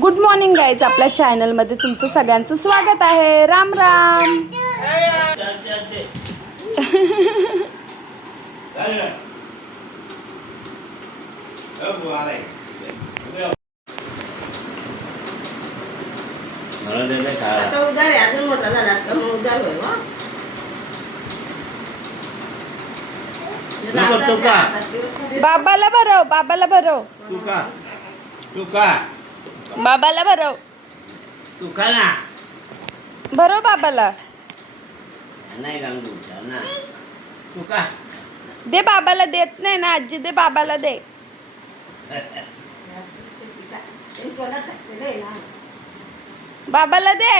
Good morning guys, आपल्या चॅनलमध्ये तुमचं सगळ्यांचं स्वागत आहे. राम राम. आता उदार आहे, अजून मोठा झाला का मग उदार होईल. बाबाला भरव, बाबाला भरव, बाबाला भरव, भरव बाबाला. दे बाबाला. देत नाही ना आजी, दे बाबाला दे. बाबाला दे.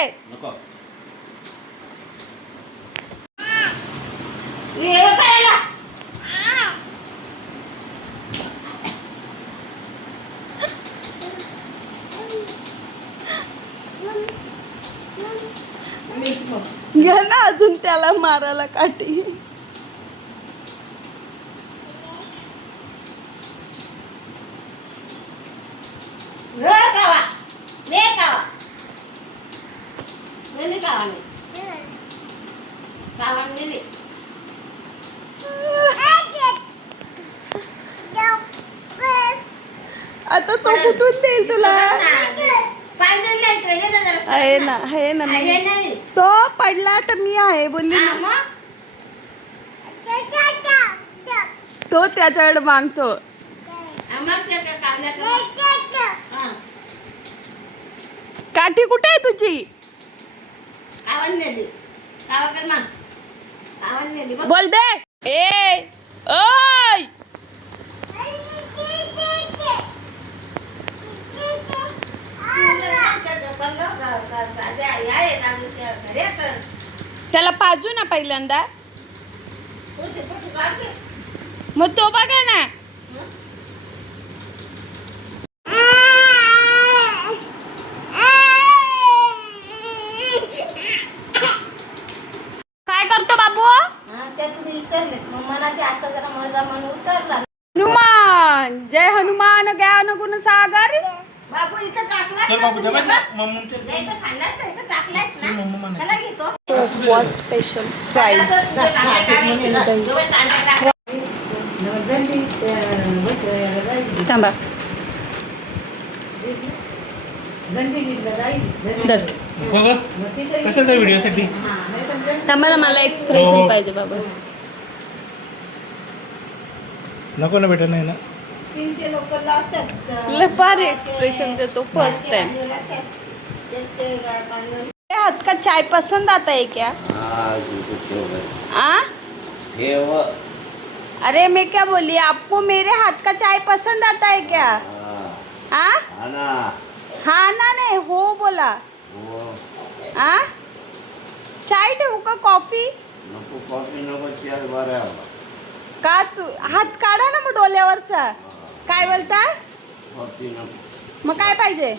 घे ना अजून त्याला मारायला काठी. आता तो कुठून देईल तुला? आहे ना, आहे ना. तो पडला तर मी आहे बोलली ना. तो त्याच्याकडे मागतो. काठी कुठे आहे तुझी? बोल दे. ए ओय, त्याला पाजू ना पहिल्यांदा. मग तो बघा ना. काय करतो बाबू? मला ते आता जरा मजा म्हणून उतरला. हनुमान जय हनुमान ज्ञान गुण सागर. बाबू इथं टाकलाय त्याला घेतो. Was special price. थांबा. व्हिडिओसाठी थांबा, मला एक्सप्रेशन पाहिजे बाबा. नको ना बेटा, नाही ना. भारी एक्सप्रेशन देतो फर्स्ट टाइम. हाथ का चाय पसंद आता है क्या? आ? अरे मैं क्या बोली, आपको मेरे हाथ का चाय पसंद आता है क्या? हाँ हाँ ना, नहीं हो बोला. आ? चाय ठेवू का कॉफी? का तू हात काढा ना मग डोल्यावरचा. काय बोलता? मग काय पाहिजे?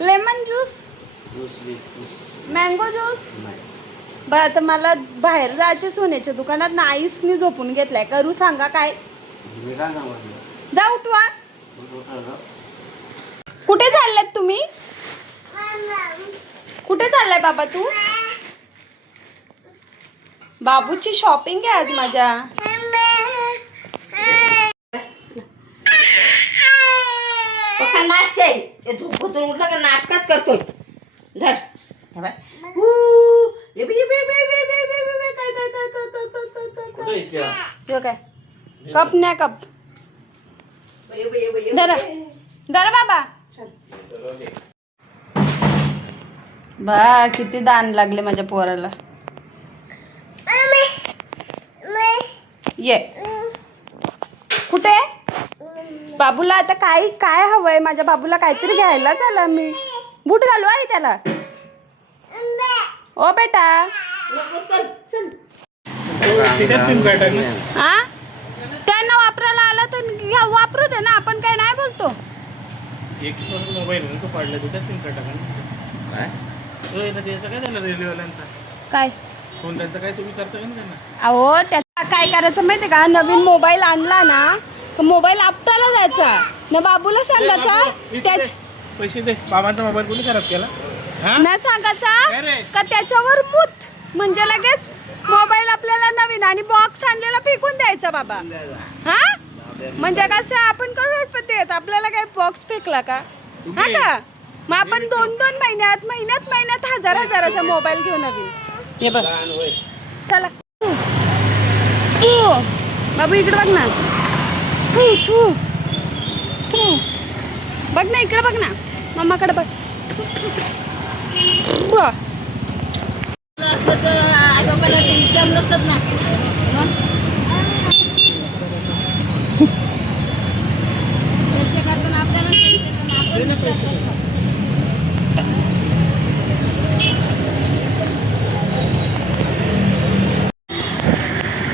Lemon juice, mango juice. बरं, आता मला बाहेर जायचे सोन्याच्या दुकानात ना. आईसनी झोपून घेतलाय. करू सांगा काय? जा उठवा. कुठे चाललात तुम्ही? कुठे चाललाय बाबा तू? बाबूची शॉपिंग आहे आज माझ्या. उठला का नाटकात करतोय. धर काय कप नाही कप. धरा धरा बाबा. बा किती दान लागले माझ्या पोराला. ये कुठे बाबूला आता काय काय हवंय? माझ्या बाबूला काहीतरी घ्यायला चला. मी बूट घालू आहे त्याला. ओ बेटा. हा, त्यांना वापरायला आला तर वापरू दे ना. आपण काय नाही बोलतो. मोबाईल पाडला काय फोन त्यांचा काय तुम्ही करता का नाही? अहो त्याचा काय करायचं माहिती का? नवीन मोबाईल आणला ना, मोबाईल आपटाला जायचा ना. बाबूला सांगायचा पैसे दे. बाबांचा मोबाईल कोणी खराब केला? हा न सांगायचा काय रे? का त्याच्यावर मूत म्हणजे लगेच मोबाईल आपल्याला नवीन आणि बॉक्स आणलेला फेकून द्यायचा बाबा. हा म्हणजे कसं आपण करोडपती आहेत, आपल्याला काय बॉक्स फेकला का? हा का मग आपण 2-2 महिन्यात हजाराचा मोबाईल घेऊ नवीन. हे बघ चला तू बाबू इकडे बघ ना. तू बघ ना इकडे बघ ना मम्माकडे बघ. असलं तर आजोबाला टेन्शन नसतात ना. पैसे काढताना आपल्याला टेन्शन आपण विचारतो.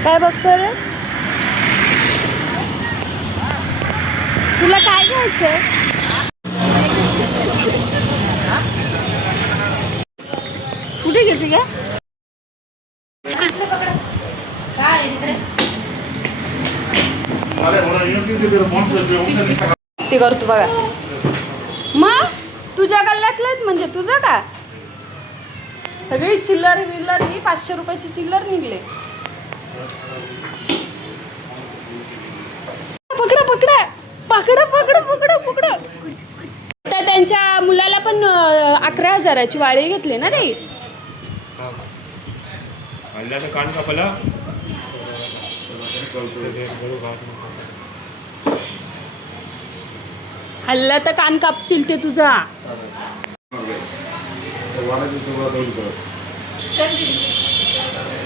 काय बघतो रे? तुला काय घ्यायचंय? कुठे घेते का? ते करतो बघा. मग तुझ्या गल्ल्यातलं म्हणजे तुझं का? सगळी चिल्लर विल्लर ही 500 रुपयाची चिल्लर निघले. पकडा पकडा पकडा पकडा पकडा पकडा. तर त्यांच्या मुलाला पण 11,000ची वाळी घेतली ना ते. कान कापला. हल्ला तर कान कापतील ते तुझा.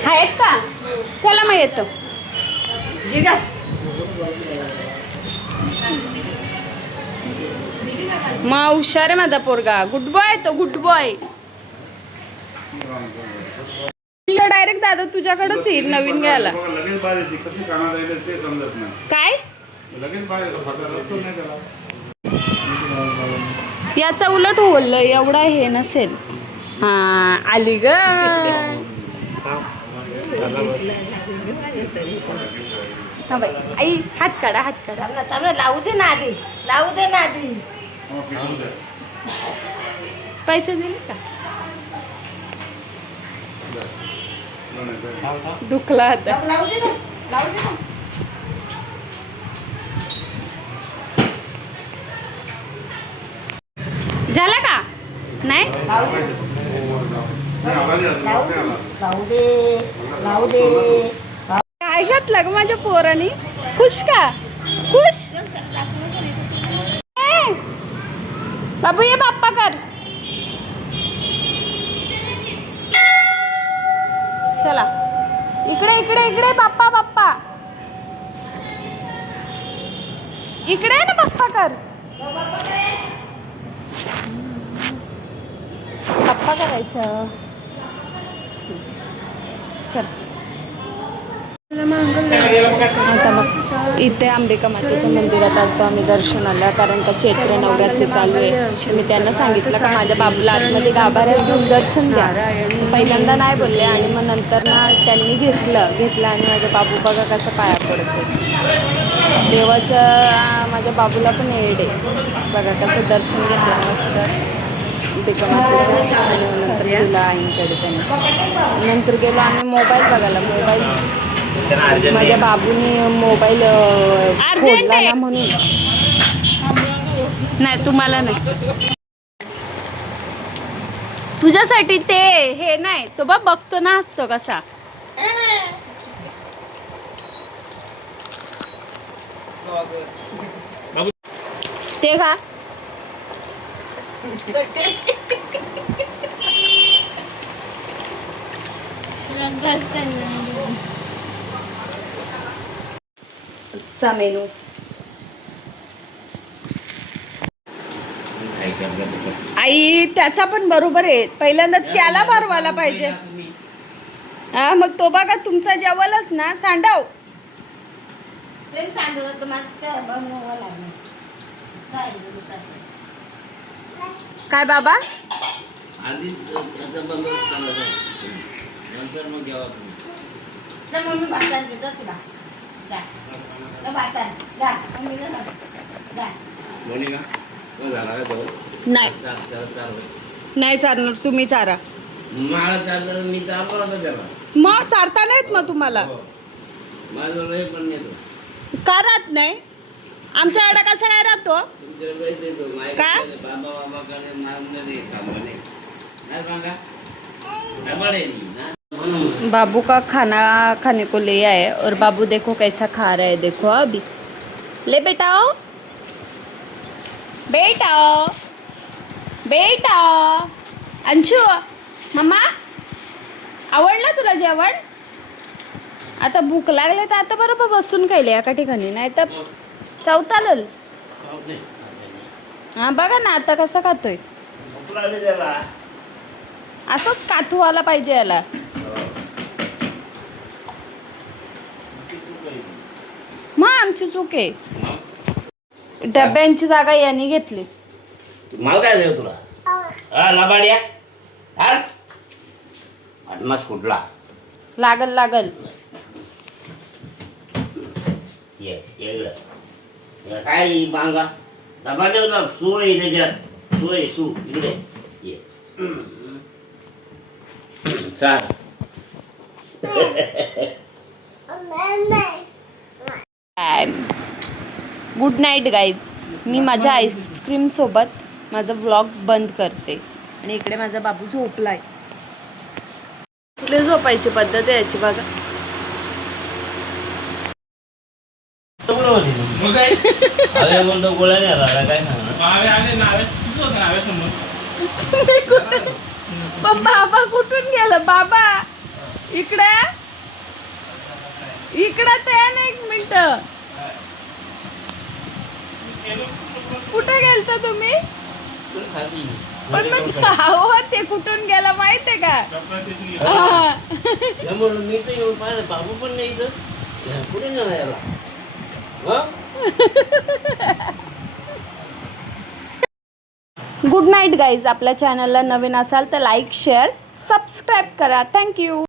आहेत का? चला मग येतो. मग हुशार आहे माझा पोरगा. गुड बॉय तो गुड बॉय. डायरेक्ट दादा तुझ्याकडेच येईल नवीन घ्यायला. काय याचा उलट बोललं एवढा हे नसेल. हा आली ग. थांब आई हात काढा हात काढा. लावू दे ना आधी. पैसे दिले का? दुखला आता. लावू दे ना. झाला का? नाही लावू दे. काय घातलं ग माझ्या पोरानी? खुश का? खुश बाबू ये बाप्पा कर. चला इकडे इकडे इकडे बाप्पा बाप्पा इकडे ना बाप्पा कर. बाप्पा करायचं कर. आता मग इथे अंबिका मातेच्या मंदिरात आलतो आम्ही दर्शनाला, कारण का चैत्र नवरात्री चालू आहे. मी त्यांना सांगितलं का माझ्या बाबूला आतमध्ये गाभाऱ्यात घेऊन दर्शन द्या. पहिल्यांदा नाही बोलले आणि मग नंतर ना त्यांनी घेतलं आणि माझा बाबू बघा कसं पाया पडतो. देवाचं माझ्या बाबूला पण येड आहे बघा कसं दर्शन घेतलं मस्त अंबिका मातेचं. आणि नंतर गेला आईंकडे त्यांनी. नंतर गेलो आम्ही मोबाईल बघायला. माझ्या बाबूने मोबाईल फोडला ना म्हणून. नाही तुम्हाला नाही, तुझ्यासाठी ते हे नाही तो बघ बघतो ना असतो कसा. ते का चा मेनू आई त्याचा पण बरोबर आहे. पहिल्यांदा त्याला भरवायला पाहिजे. हा मग तो बघा तुमचा जेवलच ना सांडव. काय बाबा मम्मी भातात देतात तुला. मोनिका झाला का तो नाही नाही चारणार, तुम्ही चारा. मला चालतं मी चालतो आता त्याला. मग चारता नाहीत मग तुम्हाला माझं लय पण येतो. का राहत नाही? आमचा एवढा कसा काय राहतो? तुमच्याकडे लय येतो. का? बाबाकडे मागणं काम नाही. नाही सांगा. डबल ना. बाबू का खाना खाने को ले आए और बाबू देखो कैसा खा रहा है. देखो अभी ले बेटाओ बेटाओ बेटाओ. अंशू मम्मा आवडलं तुला जेवण? आता भूक लागले तर आता बरोबर बसून खायले एका ठिकाणी, नाही तर चवताल. हा बघा ना आता कसा खातोय. भूक लागली त्याला. असंच काठू आला पाहिजे याला. मग आमची चूक आहे. डब्यांची जागा यांनी घेतली. मला काय देऊ तुला? हा लबाड्या. हा अडमास कुठला? लागल लागल. ये ये काय बांगा लबाड्या होता. सोय त्याच्यात सोय सू इकडे ये. चाल. Good night guys. मी माझ्या आईस्क्रीम सोबत माझा व्लॉग बंद करते. आणि इकडे माझा बाबू झोपलाय. कुठे झोपायची पद्धत आहे याची बघा. मग काय अरे म्हणतो गोळ्या नाही आला काय सांगणार. नावे आले नावे तुझं होतं नाव्यासमोर. पण बाबा कुठून गेलं? बाबा इकडे इकडे ते ना एक मिनिट. कुठे गेलता तुम्ही? पण मग अहो ते कुठून गेला माहितीये का? हा. म्हणून मी तर येऊन पाहिलं बाबू पण नाही इथं. कुठे नेला याला? Good night guys. आपल्या चॅनलला नवीन असाल तर लाईक शेअर सबस्क्राईब करा. थँक्यू.